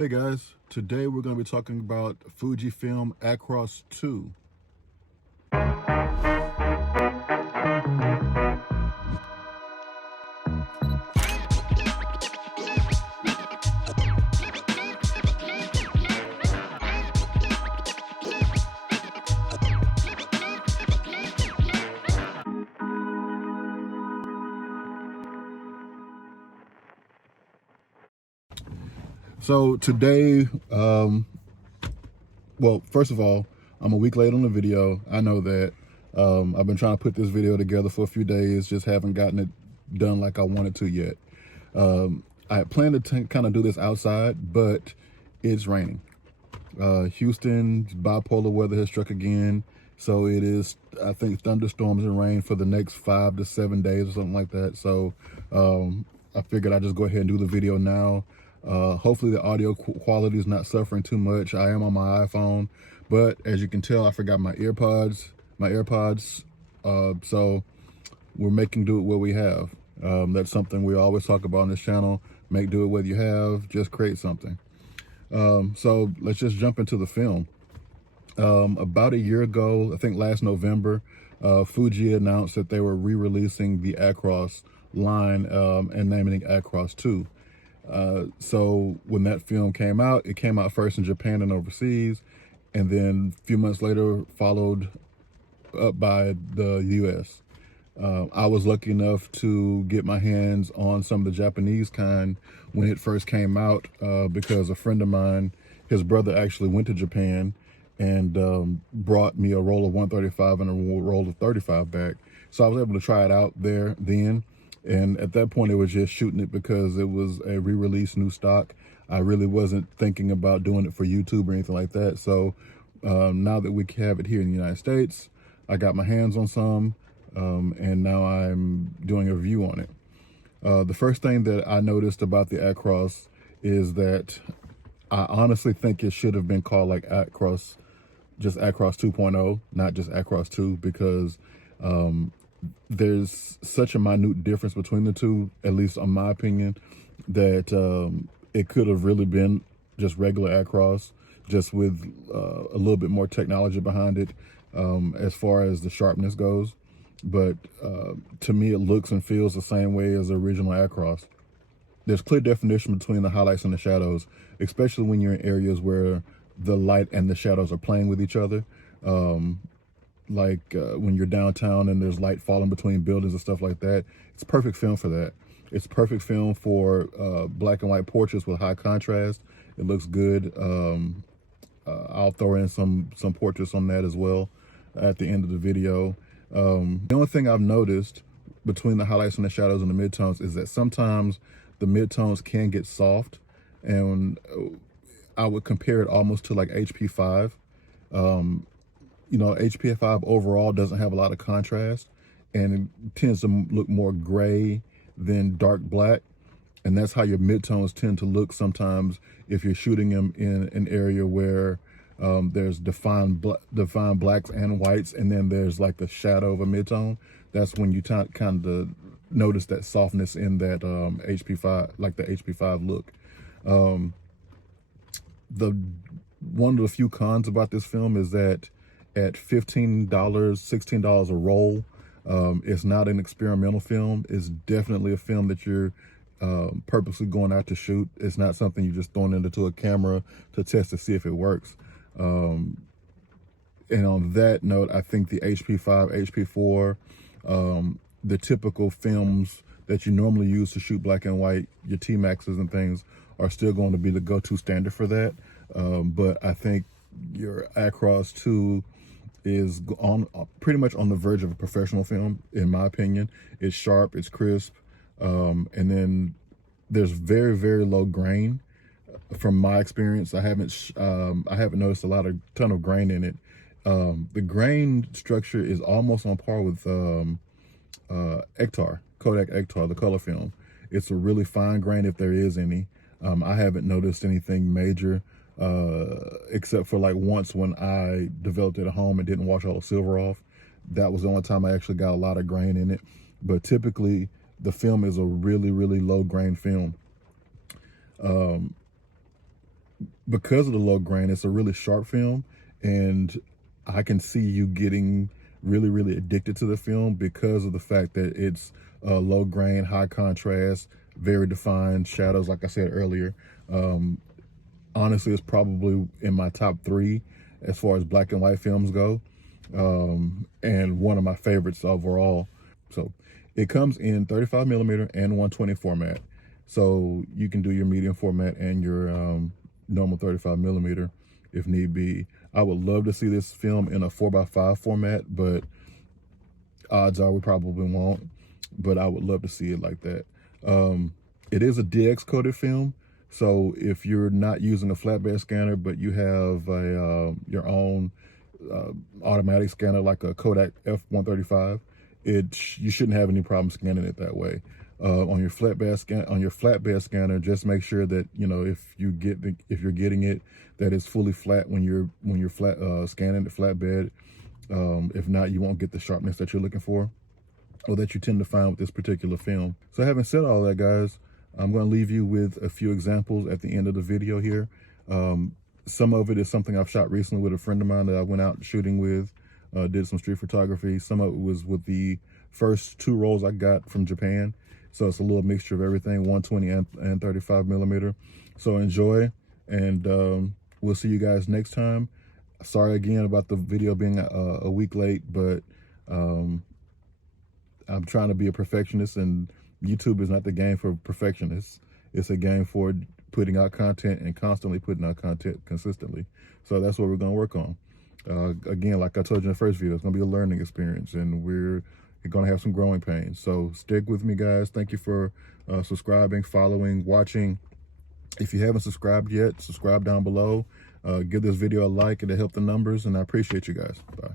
Hey guys, today we're going to be talking about Fujifilm Acros II. So today, well, first of all, I'm a week late on the video. I know that. I've been trying to put this video together for a few days, just haven't gotten it done like I wanted to yet. I had planned to kind of do this outside, but it's raining. Houston, bipolar weather has struck again. So it is, I think, thunderstorms and rain for the next 5 to 7 days or something like that. So I figured I'd just go ahead and do the video now. Hopefully the audio quality is not suffering too much. I am on my iPhone, but as you can tell, I forgot my AirPods. So we're making do with what we have. That's something we always talk about on this channel. Make do with what you have, just create something. So let's just jump into the film. About a year ago, I think last November, Fuji announced that they were re-releasing the Acros line and naming it Acros II. So when that film came out, it came out first in Japan and overseas, and then a few months later followed up by the US. I was lucky enough to get my hands on some of the Japanese kind when it first came out because a friend of mine, his brother actually went to Japan and brought me a roll of 135 and a roll of 35 back. So I was able to try it out there then. And at that point, it was just shooting it because it was a re-release new stock. I really wasn't thinking about doing it for YouTube or anything like that. So now that we have it here in the United States, I got my hands on some. And now I'm doing a review on it. The first thing that I noticed about the Acros is that I honestly think it should have been called like Acros, just Acros 2.0, not just Acros 2, because there's such a minute difference between the two, at least in my opinion, that it could have really been just regular Acros, just with a little bit more technology behind it as far as the sharpness goes. But to me, it looks and feels the same way as the original Acros. There's clear definition between the highlights and the shadows, especially when you're in areas where the light and the shadows are playing with each other. When you're downtown and there's light falling between buildings and stuff like that. It's perfect film for that. It's perfect film for black and white portraits with high contrast. It looks good. I'll throw in some portraits on that as well at the end of the video. The only thing I've noticed between the highlights and the shadows and the midtones is that sometimes the midtones can get soft, and I would compare it almost to like HP5. HP5 overall doesn't have a lot of contrast, and it tends to look more gray than dark black. And that's how your midtones tend to look sometimes if you're shooting them in an area where there's defined blacks and whites, and then there's like the shadow of a midtone. That's when you kind of notice that softness in that HP5, like the HP5 look. One of the few cons about this film is that at $15, $16 a roll, it's not an experimental film. It's definitely a film that you're purposely going out to shoot. It's not something you're just throwing into a camera to test to see if it works. And on that note, I think the HP5, HP4, the typical films that you normally use to shoot black and white, your T-Maxes and things, are still going to be the go-to standard for that. But I think your Acros II is pretty much on the verge of a professional film, in my opinion. It's sharp, it's crisp, and then there's very, very low grain. From my experience, I haven't noticed a ton of grain in it. The grain structure is almost on par with Kodak Ektar, the color film. It's a really fine grain if there is any. I haven't noticed anything major, except for like once when I developed it at home and didn't wash all the silver off. That was the only time I actually got a lot of grain in it. But typically, the film is a really, really low grain film. because of the low grain, it's a really sharp film, and I can see you getting really, really addicted to the film because of the fact that it's low grain, high contrast, very defined shadows, like I said earlier. Honestly, it's probably in my top 3 as far as black and white films go, and one of my favorites overall. So it comes in 35mm and 120 format. So you can do your medium format and your normal 35mm if need be. I would love to see this film in a 4x5 format, but odds are we probably won't. But I would love to see it like that. It is a DX coated film, so if you're not using a flatbed scanner, but you have a your own automatic scanner like a Kodak F135, you shouldn't have any problem scanning it that way. On your flatbed scanner, just make sure that if you're getting it, that it's fully flat when you're scanning the flatbed. If not, you won't get the sharpness that you're looking for, or that you tend to find with this particular film. So having said all that, guys, I'm going to leave you with a few examples at the end of the video here. Some of it is something I've shot recently with a friend of mine that I went out shooting with, did some street photography. Some of it was with the first 2 rolls I got from Japan. So it's a little mixture of everything, 120 and 35mm. So enjoy, and we'll see you guys next time. Sorry again about the video being a week late, but I'm trying to be a perfectionist, and YouTube is not the game for perfectionists. It's a game for putting out content and constantly putting out content consistently. So that's what we're going to work on. Again, like I told you in the first video, it's going to be a learning experience, and we're going to have some growing pains. So stick with me, guys. Thank you for subscribing, following, watching. If you haven't subscribed yet, subscribe down below. Give this video a like, it'll help the numbers, and I appreciate you guys. Bye.